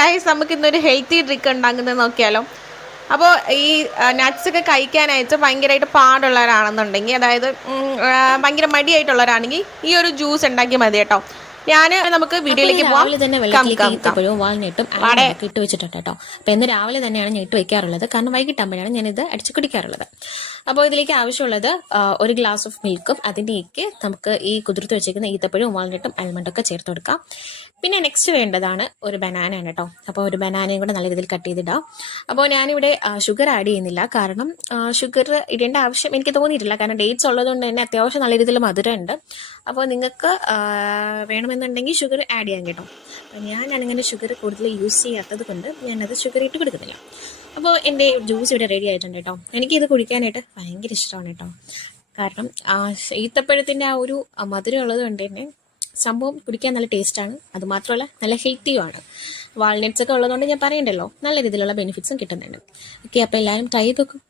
Guys നമുക്ക് ഇന്നൊരു healthy drink ഉണ്ടാക്കുന്നത് നോക്കിയാലോ. അപ്പോൾ ഈ നട്ട്സ് ഒക്കെ കഴിക്കാനായിട്ട് ഭയങ്കരമായിട്ട് പാടുള്ളവരാണെന്നുണ്ടെങ്കിൽ, അതായത് ഭയങ്കര മടിയായിട്ടുള്ളവരാണെങ്കിൽ ഈ ഒരു ജ്യൂസ് ഉണ്ടാക്കി മതി കേട്ടോ. നമുക്ക് വീഡിയോയിലേക്ക് പോവാം. രാവിലെ തന്നെ വെള്ളത്തിലേക്ക് ഈത്തപ്പഴവും വാൾനട്ടും ആടൊക്കെ ഇട്ട് വെച്ചിട്ടുണ്ട് കേട്ടോ. അപ്പോൾ ഇന്ന് രാവിലെ തന്നെയാണ് ഞാൻ ഇട്ട് വെക്കാറുള്ളത്, കാരണം വൈകിട്ടാകുമ്പോഴാണ് ഞാനിത് അടിച്ച് കുടിക്കാറുള്ളത്. അപ്പോൾ ഇതിലേക്ക് ആവശ്യമുള്ളത് 1 ഗ്ലാസ് ഓഫ് മിൽക്കും അതിലേക്ക് നമുക്ക് ഈ കുതിർത്ത് വെച്ചിരിക്കുന്ന ഈത്തപ്പഴവും വാൾനട്ടും ആൽമണ്ടൊക്കെ ചേർത്ത് കൊടുക്കാം. പിന്നെ നെക്സ്റ്റ് വേണ്ടതാണ് ഒരു ബനാനയാണ് കേട്ടോ. അപ്പോൾ ഒരു ബനാനയും കൂടെ നല്ല രീതിയിൽ കട്ട് ചെയ്തിടാം. അപ്പോൾ ഞാനിവിടെ ഷുഗർ ആഡ് ചെയ്യുന്നില്ല, കാരണം ഷുഗർ ഇടേണ്ട ആവശ്യം എനിക്ക് തോന്നിയിട്ടില്ല, കാരണം ഡേറ്റ്സ് ഉള്ളതുകൊണ്ട് തന്നെ അത്യാവശ്യം നല്ല രീതിയിൽ മധുരം ഉണ്ട്. അപ്പോൾ നിങ്ങൾക്ക് വേണമെന്നുണ്ടെങ്കിൽ ഷുഗർ ആഡ് ചെയ്യാൻ കേട്ടോ. അപ്പോൾ ഞാനങ്ങനെ ഷുഗർ കൂടുതൽ യൂസ് ചെയ്യാത്തത് കൊണ്ട് ഞാനത് ഷുഗർ ഇട്ട് കൊടുക്കുന്നില്ല. അപ്പോൾ എൻ്റെ ജ്യൂസ് ഇവിടെ റെഡി ആയിട്ടുണ്ട് കേട്ടോ. എനിക്കിത് കുടിക്കാനായിട്ട് ഭയങ്കര ഇഷ്ടമാണ് കേട്ടോ, കാരണം ഈത്തപ്പഴത്തിൻ്റെ ആ ഒരു മധുരം ഉള്ളത് കൊണ്ട് തന്നെ സംഭവം കുടിക്കാൻ നല്ല ടേസ്റ്റാണ്. അതുമാത്രമല്ല നല്ല ഹെൽത്തിയുമാണ്. വാൾനട്ട്സ് ഒക്കെ ഉള്ളതുകൊണ്ട് ഞാൻ പറയണ്ടല്ലോ, നല്ല രീതിയിലുള്ള ബെനിഫിറ്റ്സും കിട്ടുന്നുണ്ട്. ഓക്കെ, അപ്പോൾ എല്ലാവരും ട്രൈ ചെയ്ത് നോക്കും.